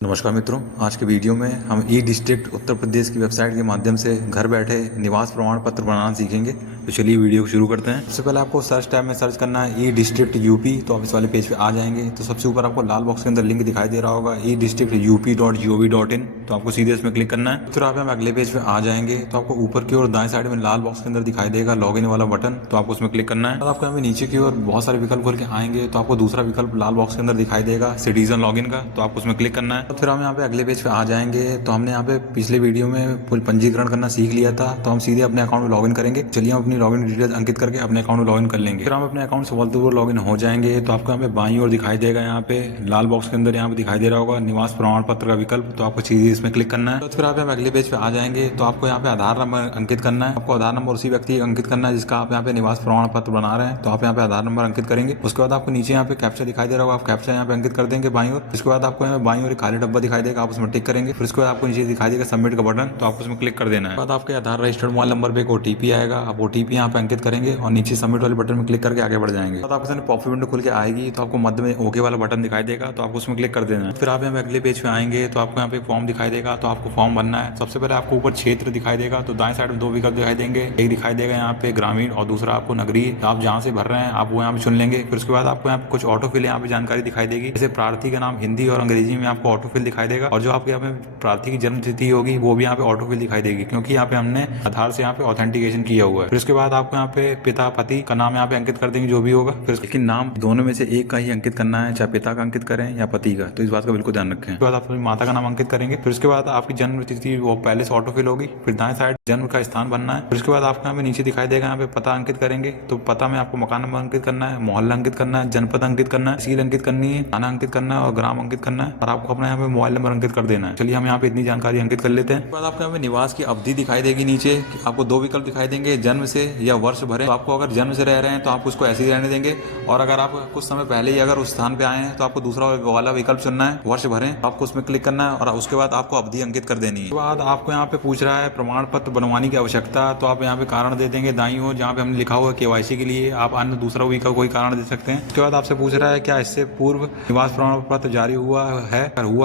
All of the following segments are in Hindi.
नमस्कार मित्रों, आज के वीडियो में हम ई डिस्ट्रिक्ट उत्तर प्रदेश की वेबसाइट के माध्यम से घर बैठे निवास प्रमाण पत्र बनाना सीखेंगे। तो चलिए वीडियो को शुरू करते हैं। सबसे पहले आपको सर्च टैब में सर्च करना है ई डिस्ट्रिक्ट यूपी। तो आप इस वाले पेज पे आ जाएंगे। तो सबसे ऊपर आपको लाल बॉक्स के अंदर लिंक दिखाई दे रहा होगा e-district.up.gov.in। तो आपको सीधे इसमें क्लिक करना है। फिर आप यहाँ अगले पेज पे आ जाएंगे। तो आपको ऊपर की ओर दाएं साइड में लाल बॉक्स के अंदर दिखाई देगा लॉगिन वाला बटन। तो आपको उसमें क्लिक करना है। आपको यहाँ पे नीचे की ओर बहुत सारे विकल्प खोल के आएंगे। तो आपको दूसरा विकल्प लाल बॉक्स के अंदर दिखाई देगा सिटीजन लॉगिन का। तो आपको उसमें क्लिक करना है। तो फिर हम यहाँ पे अगले पेज पे आ जाएंगे। तो हमने यहाँ पे पिछले वीडियो में फुल पंजीकरण करना सीख लिया था। तो हम सीधे अपने अकाउंट में लॉगिन करेंगे। चलिए हम अपनी लॉगिन डिटेल्स अंकित करके अपने अकाउंट में लॉगिन कर लेंगे। फिर हम अपने अकाउंट से सफलतापूर्वक लॉगिन हो जाएंगे। तो आपको यहाँ पे बाईं ओर दिखाई देगा, यहाँ पे लाल बॉक्स के अंदर यहाँ पे दिखाई दे रहा होगा निवास प्रमाण पत्र का विकल्प। तो आपको सीधे इसमें क्लिक करना है। तो फिर आप यहाँ अगले पेज पे आ जाएंगे। तो आपको यहाँ पे आधार नंबर अंकित करना है। आपको आधार नंबर उसी व्यक्ति अंकित करना है जिसका आप यहाँ पे निवास प्रमाण पत्र बना रहे हैं। तो आप यहाँ पे आधार नंबर अंकित करेंगे। उसके बाद आपको नीचे यहाँ पे कैप्चा दिखाई दे रहा होगा, आप कैप्चा यहाँ पे अंकित कर देंगे बाईं ओर। इसके बाद आपको यहाँ पे बाईं ओर खाली डब्बा दिखाई देगा, आप उसमें टिक करेंगे। फिर उसके बाद आपको नीचे दिखाई देगा सबमिट का बटन। तो आपको उसमें क्लिक कर देना है। बाद आपके आधार रजिस्टर्ड मोबाइल नंबर पे एक ओटीपी आएगा, आप ओटीपी यहाँ पे अंकित करेंगे और नीचे सबमिट वाले बटन में क्लिक करके आगे बढ़ जाएंगे। बाद आपके सामने पॉप विंडो खुल के आएगी। तो आपको मध्य में ओके वाला बटन दिखाई देगा। तो आपको उसमें क्लिक कर देना है। फिर आप यहाँ अगले पेज पे आएंगे। तो आपको यहाँ पे फॉर्म दिखाई देगा। तो आपको फॉर्म भरना है। सबसे पहले आपको ऊपर क्षेत्र दिखाई देगा। तो दाएं साइड में दो विकल्प दिखाई देंगे, एक दिखाई देगा यहाँ पे ग्रामीण और दूसरा आपको नगरीय। आप जहाँ से भर रहे हैं आप वो यहाँ पे चुन लेंगे। फिर उसके बाद आपको यहाँ पे कुछ ऑटोफिल यहाँ पे जानकारी दिखाई देगी, जैसे प्रार्थी का नाम हिंदी और अंग्रेजी में आपको ऑटोफिल दिखाई देगा। और जो आपके यहाँ पे प्रार्थी की जन्म तिथि होगी वो भी यहाँ पे ऑटोफिल दिखाई देगी, क्योंकि यहाँ पे हमने आधार से यहाँ पे ऑथेंटिकेशन किया हुआ है। फिर उसके बाद आपको यहाँ पे पिता पति का नाम यहाँ पे अंकित कर देंगे जो भी होगा। फिर लेकिन नाम दोनों में से एक का ही अंकित करना है, चाहे पिता का अंकित करें या पति का। तो इस बात का बिल्कुल ध्यान रखें। उसके बाद आप अपनी माता का नाम अंकित करेंगे। फिर उसके बाद आपकी जन्म तिथि वो पहले से ऑटोफिल होगी। फिर दाएं साइड जन्म का स्थान बनना है। फिर उसके बाद आपको यहाँ पे नीचे दिखाई देगा, यहाँ पे पता अंकित करेंगे। तो पता में आपको मकान नंबर अंकित करना है, मोहल्ला अंकित करना है, जनपद अंकित करना है, तहसील अंकित करनी है, थाना अंकित करना है और ग्राम अंकित करना है। और आपको अपना यहाँ पे मोबाइल नंबर अंकित कर देना है। चलिए हम यहाँ पे इतनी जानकारी अंकित कर लेते हैं। बाद आपको यहाँ पे निवास की अवधि दिखाई देगी नीचे। आपको दो विकल्प दिखाई देंगे, जन्म से या वर्ष भरे। तो आपको अगर जन्म से रह रहे हैं तो आप उसको ऐसे ही रहने देंगे। और अगर आप कुछ समय पहले ही अगर उस स्थान पे आए हैं तो आपको दूसरा वाला विकल्प चुनना है, वर्ष भरे। आपको उसमें क्लिक करना है और उसके बाद आपको अवधि अंकित कर देनी है। उसके बाद आपको यहाँ पे पूछ रहा है प्रमाण पत्र बनवाने की आवश्यकता। तो आप यहाँ पे कारण दे देंगे दाईं ओर, जहाँ पे हमने लिखा हुआ है केवाईसी के लिए। आप अन्य दूसरा कोई कारण दे सकते हैं। उसके बाद आपसे पूछ रहा है क्या इससे पूर्व निवास प्रमाण पत्र जारी हुआ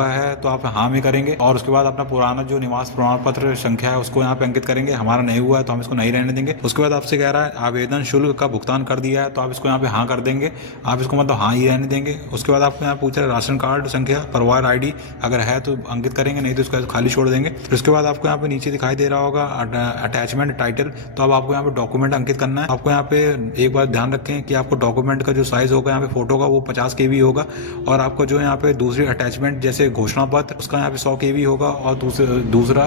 है, तो आप हाँ में करेंगे। और उसके बाद अपना पुराना जो निवास प्रमाण पत्र संख्या है उसको यहाँ पे अंकित करेंगे। हमारा नहीं हुआ है तो हम इसको नहीं रहने देंगे। उसके बाद आपसे कह रहा है आवेदन शुल्क का भुगतान कर दिया है, तो आप इसको यहाँ पे हाँ कर देंगे। आप इसको मतलब हाँ ही रहने देंगे। उसके बाद आपको यहाँ पूछ रहा है राशन कार्ड संख्या, परिवार आईडी अगर है तो अंकित करेंगे, नहीं तो इसको खाली छोड़ देंगे। फिर उसके बाद आपको यहाँ पे नीचे दिखाई दे रहा होगा अटैचमेंट टाइटल। तो अब आपको यहाँ पे डॉक्यूमेंट अंकित करना है। आपको यहाँ पे एक बात ध्यान रखें कि आपको डॉक्यूमेंट का जो साइज होगा यहाँ पे फोटो का वो 50 KB होगा। और आपको जो यहाँ पे दूसरी अटैचमेंट जैसे घोषणा पत्र उसका यहाँ पे 100 KB होगा। और दूसरा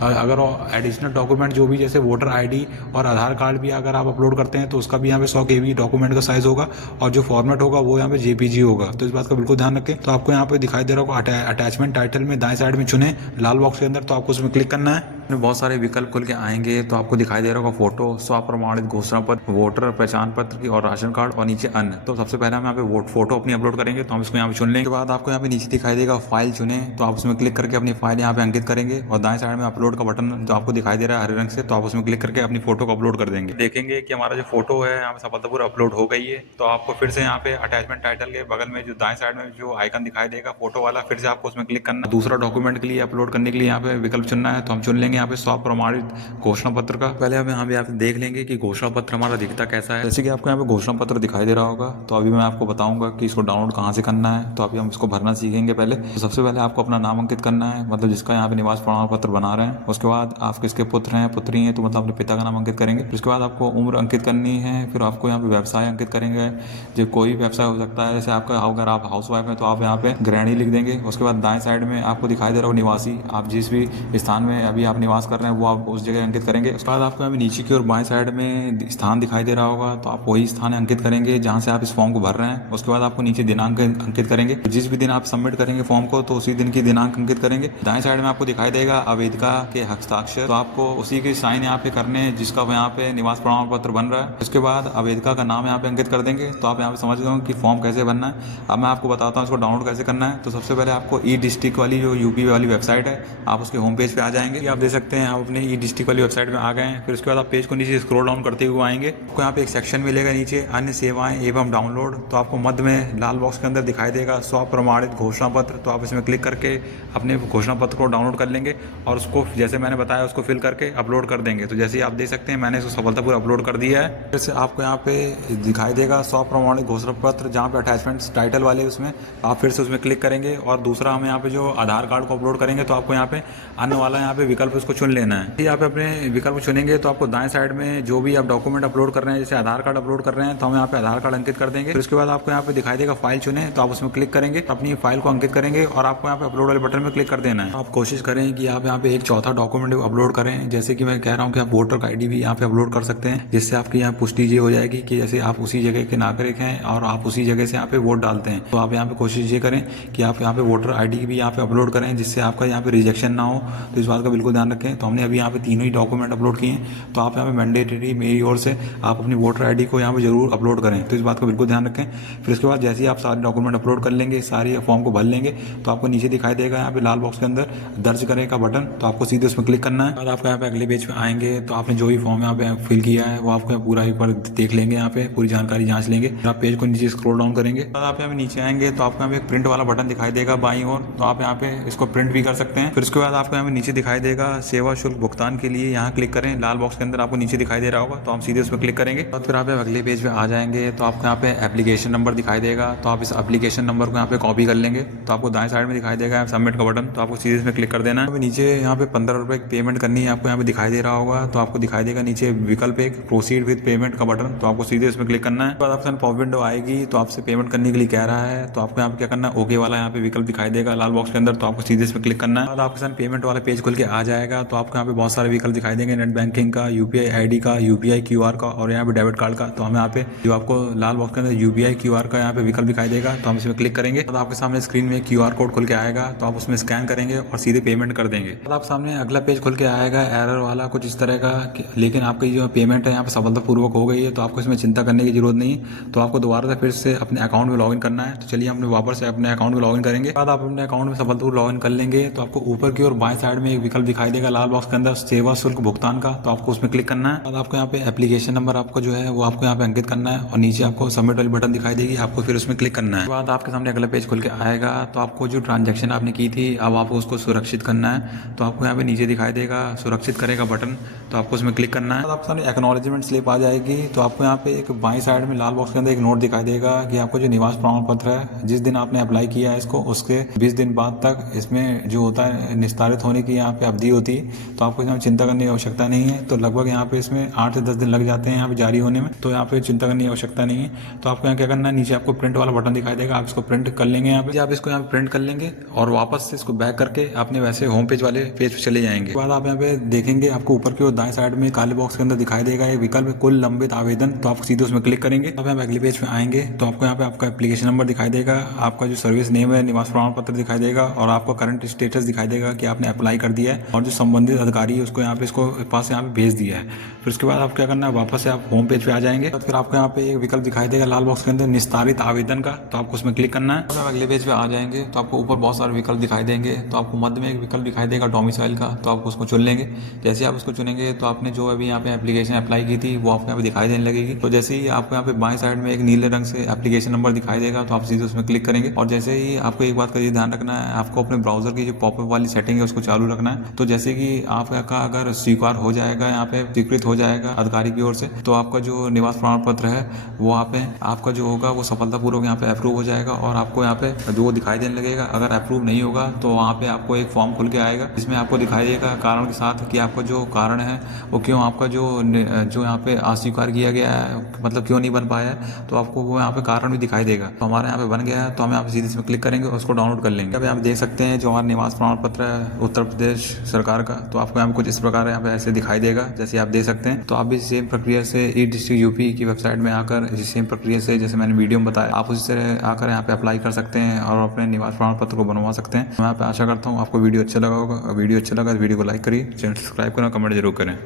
अगर एडिशनल डॉक्यूमेंट जो भी जैसे वोटर आईडी और आधार कार्ड भी अगर आप अपलोड करते हैं तो उसका भी यहाँ पे 100 KB डॉक्यूमेंट का साइज होगा। और जो फॉर्मेट होगा वो यहाँ पे JPG होगा। तो इस बात का बिल्कुल ध्यान रखें। तो आपको यहाँ पे दिखाई दे रहा होगा अटैचमेंट टाइटल में दाएं साइड में चुने लाल बॉक्स के अंदर। तो आपको उसमें क्लिक करना है। बहुत सारे विकल्प खुल के आएंगे। तो आपको दिखाई दे रहा होगा फोटो, स्वप्रमाणित घोषणा पत्र, वोटर पहचान पत्र की और राशन कार्ड और नीचे अन्य। तो सबसे पहले हम यहाँ पे फोटो अपनी अपलोड करेंगे। तो हम इसको यहाँ पे चुन लेंगे। के बाद आपको यहाँ पे नीचे दिखाई देगा फाइल चुने। तो आप उसमें क्लिक करके अपनी फाइल यहाँ पे अंकित करेंगे। और दाएं साइड में अपलोड का बटन जो आपको दिखाई दे रहा है हरे रंग से, तो आप उसमें क्लिक करके अपनी फोटो को अपलोड कर देंगे। देखेंगे कि हमारा जो फोटो है यहाँ पे सफलतापूर्वक अपलोड हो गई है। तो आपको फिर से यहाँ पे अटैचमेंट टाइटल के बगल में जो दाएं साइड में जो आइकन दिखाई देगा फोटो वाला, फिर से आपको उसमें क्लिक करना। दूसरा डॉक्यूमेंट के लिए अपलोड करने के लिए यहाँ पे विकल्प चुनना है। तो हम चुन लेंगे यहाँ पे स्वप्रमाणित घोषणा पत्र का। पहले हम यहाँ पे देख लेंगे कि घोषणा पत्र हमारा दिखता कैसा है। जैसे कि आपको यहाँ पे घोषणा पत्र दिखाई दे रहा होगा। तो अभी मैं आपको बताऊंगा कि इसको डाउनलोड कहाँ से करना है। तो अभी हम इसको भरना सीखेंगे। पहले तो सबसे पहले आपको अपना नाम अंकित करना है, मतलब जिसका यहाँ पे निवास प्रमाण पत्र बना रहे हैं। उसके बाद आप किसके पुत्र हैं पुत्री हैं, तो मतलब अपने पिता का नाम अंकित करेंगे। उसके बाद आपको उम्र अंकित करनी है। फिर आपको यहाँ पे व्यवसाय अंकित करेंगे, जो कोई व्यवसाय हो सकता है। जैसे आपका अगर आप हाउस वाइफ है तो आप यहाँ पे गृहिणी लिख देंगे। उसके बाद दाएं साइड में आपको दिखाई दे रहा हो निवासी, आप जिस भी स्थान में अभी आप निवास कर रहे हैं वो आप उस जगह अंकित करेंगे। उसके बाद आपको यहाँ पे नीचे की ओर बाएं साइड में स्थान दिखाई दे रहा होगा। तो आप वही स्थान अंकित करेंगे जहाँ से आप इस फॉर्म को भर रहे हैं। उसके बाद आपको नीचे दिनांक अंकित करेंगे। जिस भी दिन आप सबमिट करेंगे फॉर्म को तो उसी दिन की दिनांक अंकित करेंगे। दाएं साइड में आपको दिखाई देगा आवेदिका के हस्ताक्षर। तो आपको उसी के साइन यहाँ पे करने हैं जिसका यहाँ पे निवास प्रमाण पत्र बन रहा है। उसके बाद आवेदिका का नाम यहाँ पे अंकित कर देंगे। तो आप यहाँ पे समझ गए कि फॉर्म कैसे बनना है। अब मैं आपको बताता हूँ इसको डाउनलोड कैसे करना है। तो सबसे पहले आपको ई डिस्ट्रिक्ट वाली जो यूपी वाली वेबसाइट है, आप उसके होम पेज पे आ जाएंगे। आप देख सकते हैं आप अपने ई डिस्ट्रिक्ट वाली वेबसाइट में आ गए हैं। फिर उसके बाद आप पेज को नीचे स्क्रॉल डाउन करते हुए आएंगे, आपको यहाँ पे एक सेक्शन मिलेगा नीचे अन्य सेवाएं एवं डाउनलोड। तो आपको मध्य में लाल बॉक्स के अंदर दिखाई देगा स्वप्रमाणित घोषणा पत्र। तो आप इसमें क्लिक करके अपने घोषणा पत्र को डाउनलोड कर लेंगे और उसको जैसे मैंने बताया उसको फिल करके अपलोड कर देंगे। तो जैसे आप देख सकते हैं मैंने इसको सफलतापूर्वक अपलोड कर दिया है। फिर से आपको यहाँ पे दिखाई देगा स्वप्रमाणित घोषणा पत्र, जहाँ पे अटैचमेंट्स टाइटल वाले उसमें आप फिर से उसमें क्लिक करेंगे और दूसरा हम यहाँ पे जो आधार कार्ड को अपलोड करेंगे तो आपको यहाँ पे अन्य वाला यहाँ पे विकल्प उसको चुन लेना है। यहाँ पे अपने विकल्प चुनेंगे तो आपको दाएं साइड में जो भी आप डॉक्यूमेंट अपलोड कर रहे हैं, जैसे आधार कार्ड अपलोड कर रहे हैं तो हम यहाँ पे आधार कार्ड अंकित कर देंगे। फिर उसके बाद आपको यहाँ पे दिखाई देगा फाइल चुने, तो आप उसमें क्लिक करेंगे, अपनी फाइल को अंकित करेंगे और आपको यहाँ पे अपलोड वाले बटन में क्लिक कर देना है। आप कोशिश करें कि आप यहाँ पे एक चौथा डॉक्यूमेंट अपलोड करें, जैसे कि मैं कह रहा हूँ कि आप वोटर ID भी यहाँ पे अपलोड कर सकते हैं, जिससे आपकी यहाँ पुष्टि ये हो जाएगी कि जैसे आप उसी जगह के नागरिक हैं और आप उसी जगह से यहाँ पे वोट डालते हैं। तो आप यहाँ पे कोशिश ये करें कि आप यहाँ पे वोटर ID भी यहाँ पे अपलोड करें, जिससे आपका यहाँ पे रिजेक्शन ना हो। तो इस बात का बिल्कुल ध्यान रखें। तो हमने अभी यहाँ पे तीनों ही डॉक्यूमेंट अपलोड किए हैं, तो आप यहाँ पे मैंडेटरी मेरी ओर से आप अपनी वोटर ID को यहाँ पे जरूर अपलोड करें। तो इस बात का बिल्कुल ध्यान रखें। फिर उसके बाद जैसे ही आप सारे डॉक्यूमेंट अपलोड कर लेंगे, सारी फॉर्म को भर लेंगे, तो आपको नीचे दिखाई देगा यहाँ पे लाल बॉक्स के अंदर दर्ज करें का बटन। तो आपको सीधे उसमें क्लिक करना है। बाद आपको यहाँ पे अगले पेज पे आएंगे तो आपने जो भी फॉर्म यहाँ पे फिल किया है वो आपको पूरा एक बार देख लेंगे, यहाँ पे पूरी जानकारी जांच लेंगे। आप पेज को नीचे स्क्रॉल डाउन करेंगे, बाद आप यहाँ पे नीचे आएंगे तो आपको यहाँ पे एक प्रिंट वाला बटन दिखाई देगा बाईं ओर, तो आप यहाँ पे इसको प्रिंट भी कर सकते हैं। फिर उसके बाद आपको यहाँ पे नीचे दिखाई देगा सेवा शुल्क भुगतान के लिए, यहाँ क्लिक करें। लाल बॉक्स के अंदर आपको नीचे दिखाई दे रहा होगा, तो हम सीधे उस पर क्लिक करेंगे। और फिर आप अगले पेज पे आ जाएंगे तो आपको यहाँ पे एप्लीकेशन नंबर दिखाई देगा, तो आप इस एप्लीकेशन नंबर को यहाँ पे कॉपी कर लेंगे। तो आपको दाएं साइड में दिखाई देगा सबमिट का बटन, तो आपको सीधे इसमें क्लिक कर देना है। नीचे यहाँ पे 15 रुपये की पेमेंट करनी है, आपको यहाँ पे दिखाई दे रहा होगा। तो आपको दिखाई देगा नीचे विकल्प एक प्रोसीड विद पेमेंट का बटन, तो आपको सीधे इसमें क्लिक करना है। बाद ऑप्शन पॉप विंडो आएगी तो आपसे पेमेंट करने के लिए कह रहा है, तो आपको यहाँ पे क्या करना है, ओके वाला यहाँ पे विकल्प दिखाई देगा लाल बॉक्स के अंदर, तो आपको सीधे इसमें क्लिक करना है। बाद आपके साथ पेमेंट वाला पेज खुल के आ जाएगा, तो आपको यहाँ पे बहुत सारे विकल्प दिखाई देंगे, नेट बैंकिंग का, UPI ID का, UPI QR का और यहाँ पे डेबिट कार्ड का। तो हम यहाँ पे जो आपको लाल बॉक्स के अंदर UPI QR का यहाँ पे विकल्प दिखाई देगा, तो हम इसमें क्लिक करेंगे। तो आपके सामने स्क्रीन में QR कोड खुल के आएगा, तो आप उसमें स्कैन करेंगे और सीधे पेमेंट कर देंगे। तो आप सामने अगला पेज खुल के आएगा एरर वाला कुछ इस तरह का, लेकिन आपकी जो पेमेंट है यहाँ पे सफलतापूर्वक हो गई है, तो आपको इसमें चिंता करने की जरूरत नहीं है। तो आपको दोबारा से फिर से अपने अकाउंट में लॉगिन करना है। तो चलिए हम वापस से अपने अकाउंट में लॉगिन करेंगे। बाद आप अपने अकाउंट में सफलतापूर्वक लॉगिन कर लेंगे तो आपको ऊपर की ओर बाएं साइड में एक विकल्प दिखाई देगा लाल बॉक्स के अंदर सेवा शुल्क भुगतान का, तो आपको उसमें क्लिक करना है। बाद आपको यहाँ पे एप्लीकेशन नंबर आपको जो है वो आपको यहाँ पे अंकित करना है और नीचे आपको सबमिट वाली बटन दिखाई देगी, आपको फिर उसमें क्लिक करना है। बाद आपके सामने अगला पेज खुल के आएगा, तो आपको जो ट्रांजैक्शन आपने की थी अब आपको उसको सुरक्षित करना है। तो आपको यहाँ पे नीचे दिखाई देगा सुरक्षित करेगा बटन, तो आपको उसमें क्लिक करना है। आपके सामने एक्नॉलेजमेंट स्लिप आ जाएगी, तो आपको यहाँ पे एक बाईं साइड में लाल बॉक्स के अंदर एक नोट दिखाई देगा कि आपको जो निवास प्रमाण पत्र है जिस दिन आपने अप्लाई किया है इसको उसके 20 दिन बाद तक इसमें जो होता है निस्तारित होने की यहाँ पे अवधि होती है। तो आपको इसमें चिंता करने की आवश्यकता नहीं है। तो लगभग यहाँ पे इसमें 8 से 10 दिन लग जाते हैं यहाँ पे जारी होने में, तो यहाँ पे चिंता करने की आवश्यकता नहीं है। तो आपको यहाँ क्या करना है, नीचे आपको प्रिंट वाला बटन दिखाई देगा, आप इसको प्रिंट कर लेंगे। यहाँ पे आप इसको यहाँ पे प्रिंट कर लेंगे और वापस से इसको बैक करके अपने वैसे होम पेज वाले पेज पे चले जाएंगे। बाद आप यहाँ पे देखेंगे आपको ऊपर की ओर दाएं साइड में काले बॉक्स के अंदर दिखाई देगा एक विकल्प कुल लंबित आवेदन, तो आप सीधे उसमें क्लिक करेंगे। अब यहाँ अगले पेज पे आएंगे तो आपको यहाँ पे आपका एप्लीकेशन नंबर दिखाई देगा, आपका जो सर्विस नेम है निवास प्रमाण पत्र दिखाई देगा और आपका करंट स्टेटस दिखाई देगा कि आपने अप्लाई कर दिया है और जो संबंधित अधिकारी है उसको यहाँ पे इसको पास यहाँ पे भेज दिया है। फिर उसके बाद आप क्या करना है, वापस से आप होम पेज पे आ जाएंगे। तो फिर आपको यहाँ पे एक विकल्प दिखाई देगा लाल बॉक्स के अंदर निस्तारित आवेदन का, तो आपको उसमें क्लिक करना है। तो अगले पेज पे आ जाएंगे तो आपको ऊपर बहुत सारे विकल्प दिखाई देंगे, तो आपको मध्य में एक विकल्प दिखाई देगा डोमिसाइल का, तो आप उसको चुन लेंगे। जैसे आप उसको चुनेंगे तो आपने जो अभी यहाँ पे एप्लीकेशन अप्लाई की थी वो आपको यहाँ पे दिखाई देने लगेगी। तो जैसे ही आपको यहाँ पे बाएं साइड में एक नीले रंग से एप्लीकेशन नंबर दिखाई देगा, तो आप सीधे उसमें क्लिक करेंगे। और जैसे ही आपको एक बात का ये ध्यान रखना है, आपको अपने ब्राउजर की जो पॉपअप वाली सेटिंग है उसको चालू रखना है। तो जैसे कि आपका अगर स्वीकार हो जाएगा, यहाँ पे स्वीकृत हो जाएगा अधिकारी की ओर से, तो आपका जो निवास प्रमाण पत्र है वो यहाँ पे आपका जो होगा वो सफलतापूर्वक यहाँ पे अप्रूव हो जाएगा और आपको यहाँ पे जो दिखाई देने लगेगा। अगर अप्रूव नहीं होगा तो वहाँ पे आपको एक फॉर्म खुल के आएगा जिसमें आपको दिखाई देगा कारण के साथ कि आपका जो कारण है वो क्यों आपका जो यहाँ पे अस्वीकार किया गया है, मतलब क्यों नहीं बन पाया है, तो आपको वो यहाँ पे कारण भी दिखाई देगा। तो हमारे यहाँ पे बन गया है, तो हम यहाँ पे सीधे इसमें क्लिक करेंगे और उसको डाउनलोड कर लेंगे। अभी आप देख सकते हैं जो हमारा निवास प्रमाण पत्र है उत्तर प्रदेश सरकार का, तो आपको यहाँ पे कुछ इस प्रकार यहाँ पे ऐसे दिखाई देगा जैसे आप देख सकते हैं। तो आप भी सेम प्रक्रिया से ई डिस्ट्रिक्ट यूपी की वेबसाइट में आकर इसी सेम प्रक्रिया से जैसे मैंने वीडियो में बताया आप उसी तरह आकर यहाँ पे अप्लाई कर सकते हैं और अपने निवास प्रमाण पत्र को बनवा सकते हैं। मैं यहाँ पे आशा करता हूँ आपको वीडियो अच्छा लगा होगा। वीडियो अच्छा लगा तो वीडियो को लाइक करिए, चैनल सब्सक्राइब करें, कमेंट जरूर करें।